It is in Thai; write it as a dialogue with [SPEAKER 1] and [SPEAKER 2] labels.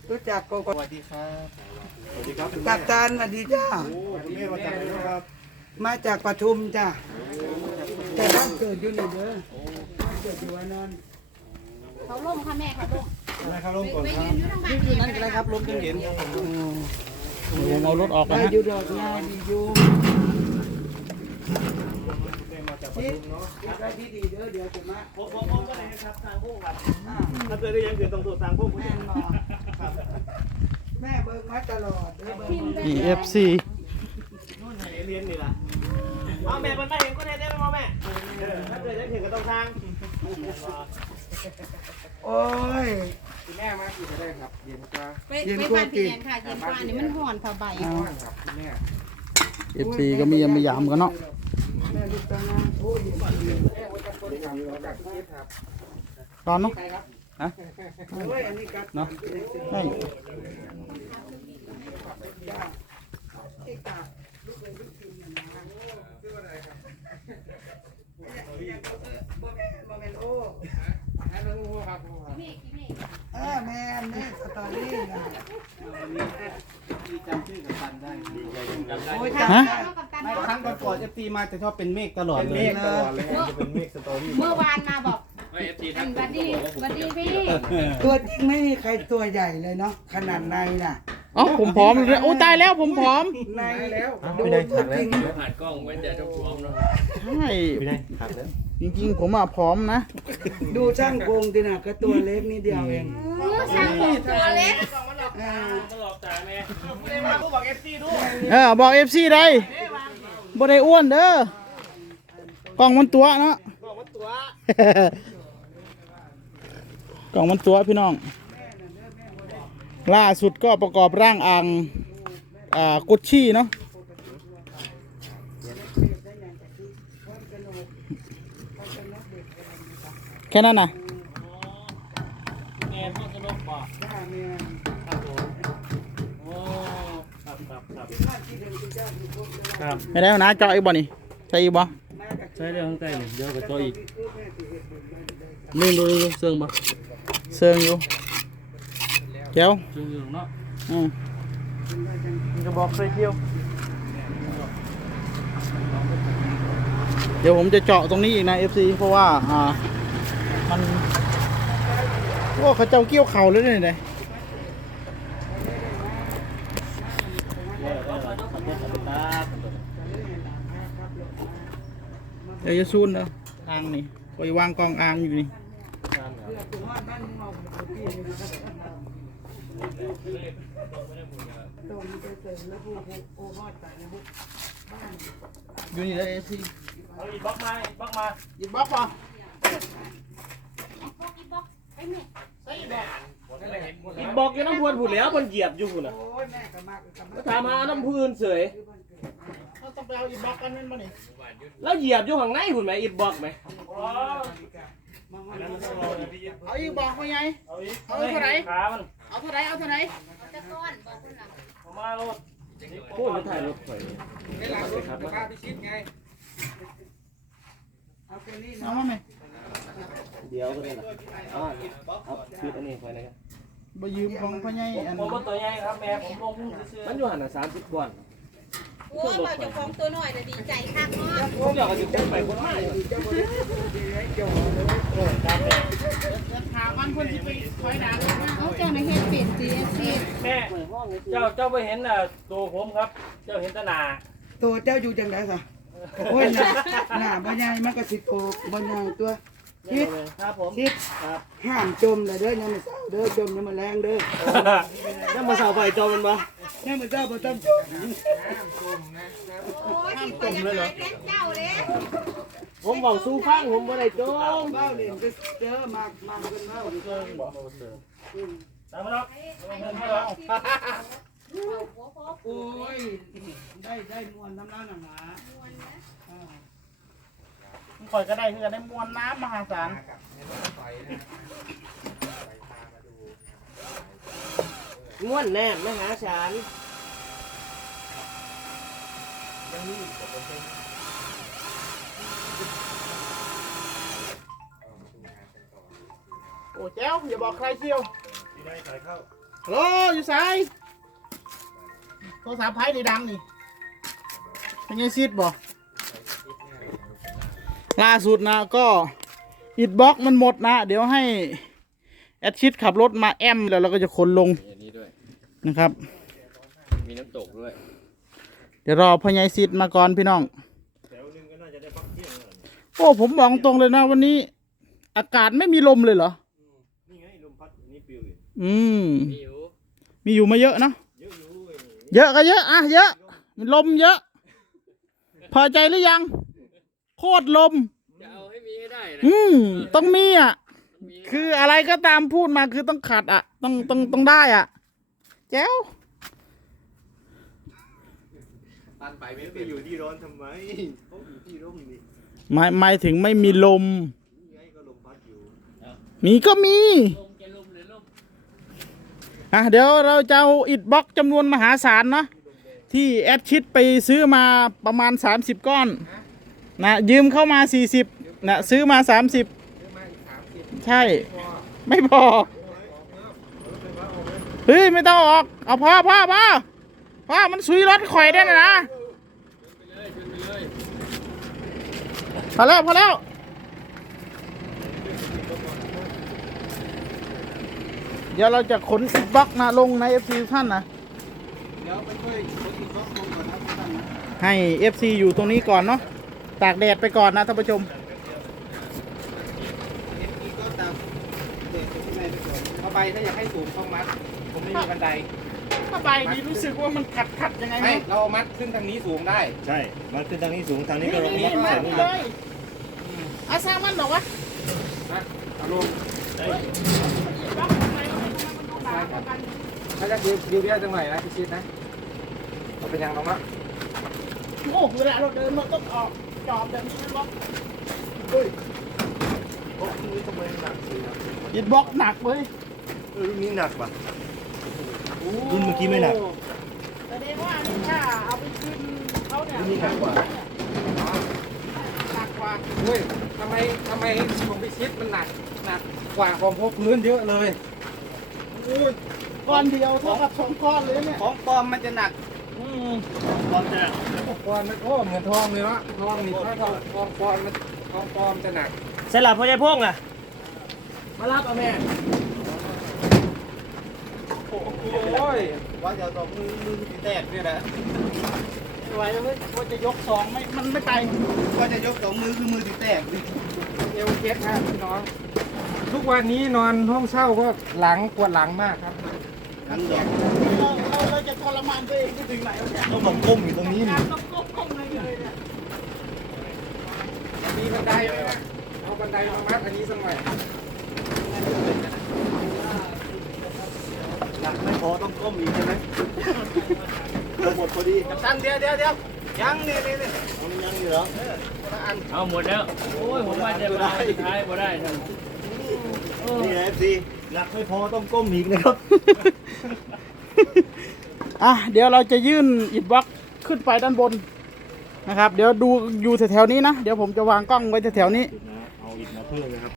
[SPEAKER 1] รู้จักโกโก้
[SPEAKER 2] สวัสดีครับสวัสดีครับ
[SPEAKER 1] กัปตันสวัสดีจ้า
[SPEAKER 2] โอ้คุณแม่มาจากไหนครับ
[SPEAKER 1] มาจากปทุมจ้าแต่บ้านเกิดอยู่นี่เด้อบ้านเกิดอยู่วันนั้น
[SPEAKER 3] เขาล่มค่ะแม่เขาล่ม
[SPEAKER 2] นะครับลงก่อน
[SPEAKER 3] ไป
[SPEAKER 2] ครั
[SPEAKER 3] ยื
[SPEAKER 2] บ
[SPEAKER 3] นอยู่ทางบ้าน
[SPEAKER 2] นั่นก็ได้ครับลมเย็นๆครับผม
[SPEAKER 4] ผมเอารถออก
[SPEAKER 1] ได้
[SPEAKER 4] นะฮะ
[SPEAKER 1] อยู่ดอกงาดีอยู่
[SPEAKER 2] แม่มาจากป
[SPEAKER 1] คิด
[SPEAKER 2] ทุมเนาะ
[SPEAKER 1] ได้ที่ดีเด้อเดี๋ยวจะมา
[SPEAKER 2] ผมก็เลยครับทางพุ่งครับถ้าเกิดได้ยังเกิดต้องถูกทางพุ่ง
[SPEAKER 1] แม่นบอกแม่เบิกมาตลอดเด้อเบิกมา
[SPEAKER 4] EFC
[SPEAKER 2] นู่นไหนเรียนนี่ล่ะเอาแม่มันไม่เห็นก็ได้ได้ไหมแม่ถ้าเกิดยังเห็นก็ต้องทาง
[SPEAKER 1] โอ้ย
[SPEAKER 2] คุณแม่มากี่จะได้ครับเย็นจ้า
[SPEAKER 3] ไปบ้านพี่แอนค่ะเย็นกว่านี่มันห่อนผ้าใบ
[SPEAKER 2] ครับคุณแม่
[SPEAKER 4] FC ก็มียามกันเนาะ
[SPEAKER 1] แม่ลูกตานาโอ้ย
[SPEAKER 4] ร้อนเนาะฮะ
[SPEAKER 1] โอ้ยอันนี้กัด
[SPEAKER 4] เนาะใช่
[SPEAKER 1] จ้าที่กาลูกเป็นลูกกินนะบ่แม่นโอ้แม่นี่สตอรี่นะ
[SPEAKER 2] จำชื่อกับตันได้จำได้
[SPEAKER 1] โอ้ย
[SPEAKER 4] ฮะ
[SPEAKER 2] ไม่ครั้งก่อนๆตีมาจะชอบเป็นเมฆตลอดเลยตลอดเลยจะเป็นเมฆสตอรี่
[SPEAKER 3] เมื่อวานมาบอกอันบัดดี้พี่
[SPEAKER 1] ตัวจริงไม่มีใครตัวใหญ่เลยเนาะขนาดในน่ะ
[SPEAKER 4] เอ้าผมผอมเลยโอ้ตายแล้วผมผอม
[SPEAKER 1] ในแล้วดูตัวจริง
[SPEAKER 5] ผ่านกล้องเหมือนจะต้องพร้อมแล้ว
[SPEAKER 4] ใช่
[SPEAKER 2] ไม่ได้หักแล้ว
[SPEAKER 4] จริงๆผมผอมนะ
[SPEAKER 1] ดูช่างโกงดิน่ะก็ตัวเล็กนิดเดียวเอง
[SPEAKER 3] ช่างตัวเล็ก
[SPEAKER 1] อ่า
[SPEAKER 2] ตลอดแต่แม่ไม่มาผู้บอกเอฟซีด้วย
[SPEAKER 4] บอก FC ได้บ่ได้อ้วนเด้อกล่องมันตัวเนาะ
[SPEAKER 2] บอกว่าตัว
[SPEAKER 4] กล่องมันตัวพี่น้อง ล่าสุดก็ประกอบร่างอ่างกุชชี่เนาะแค่นั้นนะ
[SPEAKER 2] แง่พ่อจะลบบอก
[SPEAKER 1] จ้าแม่
[SPEAKER 2] ครับผมโอ้ครับครับครับ
[SPEAKER 1] ที่เดินที่เจ้าอยู่พวกเดิม
[SPEAKER 2] ครับ
[SPEAKER 4] ไม่ได้นะเจาะอีกบ่นี่ใช่อีกบ่
[SPEAKER 1] แม่กับ
[SPEAKER 2] ใช้เรื่องข้างใต้เนี่ยเดี๋ยวกับตัวอีก
[SPEAKER 1] แม่ที่เฮ็ดบุญมาได้
[SPEAKER 4] ดูเสื่องบ่เสื่องอยู่เดี๋ยว
[SPEAKER 2] ช่วงเนาะ
[SPEAKER 4] มันจะบอกใส่เที่ยวเดี๋ยวผมจะเจาะตรงนี้อีกนะ FC เพราะว่ามันโอ้เขาเจ้าเกี่ยวเข่าเลยเนี่ยเดี๋ยวจะซูนเนาะอ่างนี่ไปวางกองอ่างอยู่นี่
[SPEAKER 1] ถึงว่าบ้านมึงเอาไปพี่ตรงนี้ไปเสริมแล้วผู้โอ้ฮอดตายนะพวกบ้าน
[SPEAKER 4] อยู่นี่เลย FC
[SPEAKER 2] เอาอีกบล็อกมาอีกบล็อกมา
[SPEAKER 4] หยิบบ็อกป่ะ
[SPEAKER 2] อีกบล็อกยังน้ำพวนผุดแล้วมันเหยียบอยู่น่ะ
[SPEAKER 1] โอ้ยแม่ก็มากก็มาก
[SPEAKER 2] ถามหาน้ำพื้นเสย
[SPEAKER 4] เราต้องไปเอาหยิบบ็อกกันนั่นมานี่
[SPEAKER 2] แล้วเหยียบอยู่ข้างในหุ่นไหมอีกบล็อกไหม
[SPEAKER 4] เอาอีกบ็อกมาไง
[SPEAKER 2] เอาอีก
[SPEAKER 4] เอาเท่าไหร่
[SPEAKER 2] ขามัน
[SPEAKER 4] เอาเท่าไหร่เอาเท่าไหร่
[SPEAKER 3] จะก้อนบอกคุณหลัง
[SPEAKER 2] เอามารถพูดแล้วถ่ายรถถอยครับ
[SPEAKER 1] เอาตัวนี้
[SPEAKER 4] เอา
[SPEAKER 1] เนาะ
[SPEAKER 4] มาไหม
[SPEAKER 2] เดี๋ยวก็ได้ละเอาคิดอันนี้ไปนะครับ
[SPEAKER 4] ไปยืมของพ่อใหญ่อัน
[SPEAKER 2] ผมก็ตัวใหญ่ครับแม่ผมลงซื้อมันอยู่หันอ่ะ30กว่า
[SPEAKER 3] โอ้ยเราจะฟ้องตัวหน่อยแต่ดีใจคักเนาะ
[SPEAKER 2] ผมอยากจะไปคนมาอยู่
[SPEAKER 1] เจ้าบริษัทดีให้จ่อเลย
[SPEAKER 4] ถามวันคนที่ไปคอยด่า
[SPEAKER 3] เขาเจ้าในเฮ็ดเป็ดจีซี
[SPEAKER 2] แม่เจ้าไปเห็นตัวผมครับ เจ้าเห็นตาหนา
[SPEAKER 1] ตัวเจ้าอยู่จังได๋ซะโอ้ยหน้าบ่ใหญ่มันก็สิโกบ่ใหญ่ตัวคิด
[SPEAKER 2] ครับผม
[SPEAKER 1] คิด
[SPEAKER 2] ครับ
[SPEAKER 1] ห้ามจมเลยเด้อยามมื้อเช้าเด้อจมยามมื้อแลงเด้อ
[SPEAKER 2] ยังมาเสาไปจอมันปะ
[SPEAKER 1] ยามมื้อเช้าบ่ต้องจม
[SPEAKER 3] โอ้ยที่ตัวจะหายแค่เจ้าเลย
[SPEAKER 2] ผมบอกสู้ฟังผมบ่ได้จม
[SPEAKER 1] เบ้าเล่นก็เด้อมากเพิ่นเบ้า
[SPEAKER 2] ตามมาแล้ว
[SPEAKER 1] โอ้ยได้มวนน้ำล้างหนา
[SPEAKER 4] คอยก็ได้คือได้มวลน้ำมหาศาล
[SPEAKER 2] ง่วนแน่ไม่หาฉัน
[SPEAKER 4] โอ้แจ้วอย่าบอกใครเชียว
[SPEAKER 2] ที่ได้ขายข้าว
[SPEAKER 4] ฮัลโหลอยู่ไสายโทรศัพท์ไพ่ดีดังนี่เป็นไงซิดบ่ล่าสุดนะก็อิฐบล็อกมันหมดนะเดี๋ยวให้แอดชิดขับรถมาแอมแล้วเราก็จะขนลง
[SPEAKER 5] อันนี้ด้วย
[SPEAKER 4] นะครับ
[SPEAKER 5] มีน้ำตกด้วย
[SPEAKER 4] เดี๋ยวรอพ่อใหญ่ซิดมาก่อนพี่น้องโอ้ผมบอกตรงเลยนะวันนี้ อากาศไม่มีลมเลยเหรอ
[SPEAKER 2] นี่ไงลมพัดนี่ปลิวอยู่
[SPEAKER 5] มีอยู่
[SPEAKER 4] มีอยู่มาเยอะเนาะ
[SPEAKER 2] เยอะอยู่
[SPEAKER 4] เยอะก็เยอะอ่ะเยอะลมเยอะ พอใจหรือยัง โคตรลม
[SPEAKER 5] จะเอาให้มีให้ได้นะ
[SPEAKER 4] ต้องมีอ่ะ
[SPEAKER 5] มี
[SPEAKER 4] คืออะไรก็ตามพูดมาคือต้องขัดอ่ะ ต้องได้อ่ะ แจ๋ว
[SPEAKER 5] ตันไปไม่
[SPEAKER 2] ไป
[SPEAKER 5] เป็น
[SPEAKER 2] อยู่ที่ร้อนทำไมเขาอยู่ที่ร่มนี่
[SPEAKER 4] หมายถึงไม่มีลม
[SPEAKER 2] นี่ไงก็ลมพัดอยู่
[SPEAKER 4] มีก็มี
[SPEAKER 5] ลมจะลมหรือลม
[SPEAKER 4] อ่ะเดี๋ยวเราจะเอาอิฐบล็อกจำนวนมหาศาลเนาะที่แอดชิดไปซื้อมาประมาณ30ก้อนนะยืมเข้ามา40นะซื้อมา30ใช่ ไม่พอเฮ้ยไม่ต้องออกเอาพอมันซุยรถข่อยได้นะ
[SPEAKER 5] ไปเลยชนไปเลย
[SPEAKER 4] พอแล้วเดี๋ยวเราจะขนอิฐบล็อกนะลงใน FC ท่านนะ
[SPEAKER 1] เดี๋ยวไปช่วยคนอีกรอบลงก่อนนะทุกท่านนะ
[SPEAKER 4] ให้ FC อยู่ตรงนี้ก่อนเนาะตากแดดไปก่อนนะท่านผู้ชม
[SPEAKER 3] นี่ก็ตามเด็กข้างในไปก่อนเข้าไปถ้าอยากให้สูงต้องมัด ผมไม่มีบันได
[SPEAKER 4] ถ้าใบดีรู้สึกว่ามันขัดยังไง
[SPEAKER 3] ไม่
[SPEAKER 4] นะ
[SPEAKER 3] เรามัดขึ้นทางนี้สูงได้
[SPEAKER 2] ใช่มันขึ้นทางนี้สูงทางนี้ก็ลง
[SPEAKER 4] นี่มานี่เลยอาซามันเหรอวะ
[SPEAKER 3] นะเอาลง
[SPEAKER 2] ได้
[SPEAKER 3] ถ้าจะดิวเรียกจังหน่อยนะพี่ชิดนะเราเป็นยังไงบ้าง
[SPEAKER 4] โอ้เวลาเราเดินเราต้องออกจอบแบบนี้นะบล็อก
[SPEAKER 2] โอ้นี่ทำไมหนักสิ
[SPEAKER 4] อิฐบล็อกหนักเว้ย
[SPEAKER 2] รุ่นนี้หนักป่ะ รุ่นเมื่อกี้ไม่หนัก
[SPEAKER 4] แสดงว่านี่ถ้าเอาไปคืนเขาเนี่ย
[SPEAKER 2] นี่หนักกว่า
[SPEAKER 4] หนักกว่า
[SPEAKER 3] เฮ้ยทำไมของพี่ชิดมันหนักกว่าของพวกพื้นเยอะเลยอุ้ย
[SPEAKER 4] ก้อนเดียวเท่ากับ2ก้อนเลยเนี่ย
[SPEAKER 3] ของปลอมมันจะหนัก
[SPEAKER 2] ตอนจะ
[SPEAKER 3] ของปลอมมันโอ้เหมือนทองเลยเนาะทองนี่ถ้าทองปลอมมันทองปลอมจะหนัก
[SPEAKER 2] ใส่หลับพ่อใหญ่พงอ่ะมารับอ่ะแม่
[SPEAKER 3] โอ้ย
[SPEAKER 2] ว่าจะตอกมือที่แตกเนี่ยนะ
[SPEAKER 4] ไม่ไหวแล้วเว้ยว่าจะยก2มันไม่ไป
[SPEAKER 2] ว่าจะยกสองมือคือมือที่แตก
[SPEAKER 3] เอวเคสครับพี่น้องทุกวันนี้นอนห้องเช่าก็หลังปวดหลังมากครับ
[SPEAKER 2] ทั้งดอก
[SPEAKER 4] เราจะทรมานตัวเองไปถึงไหนวะเนี่ย
[SPEAKER 2] ต้องมาก้มอยู่ตรงนี้นี่
[SPEAKER 4] ต้องก้มเลยเนี่ย
[SPEAKER 3] มีบันไดไหมนะเอาบันไดมามัดอันนี้สักหน่อย
[SPEAKER 2] หนักไม่พอต้องก้มอีกใช่ไหมหมดพอดี
[SPEAKER 3] สั้นเดียวยังนี่
[SPEAKER 2] เอามันยังอยู่เหรอ
[SPEAKER 5] เอาหมดแล้ว โอ้ยผมว่าจะมาสุดท้ายบ่ได้ท่าน
[SPEAKER 2] นี่นะFC หนักไม่พอต้องก้มอีกนะครับ
[SPEAKER 4] อ่ะเดี๋ยวเราจะยื่นอิฐบล็อกขึ้นไปด้านบนนะครับ เดี๋ยวดูอยู่แถวๆนี้นะ เดี๋ยวผมจะวางกล้องไว้แถวๆนี้
[SPEAKER 2] เอาอิฐมาเพิ่มนะครับ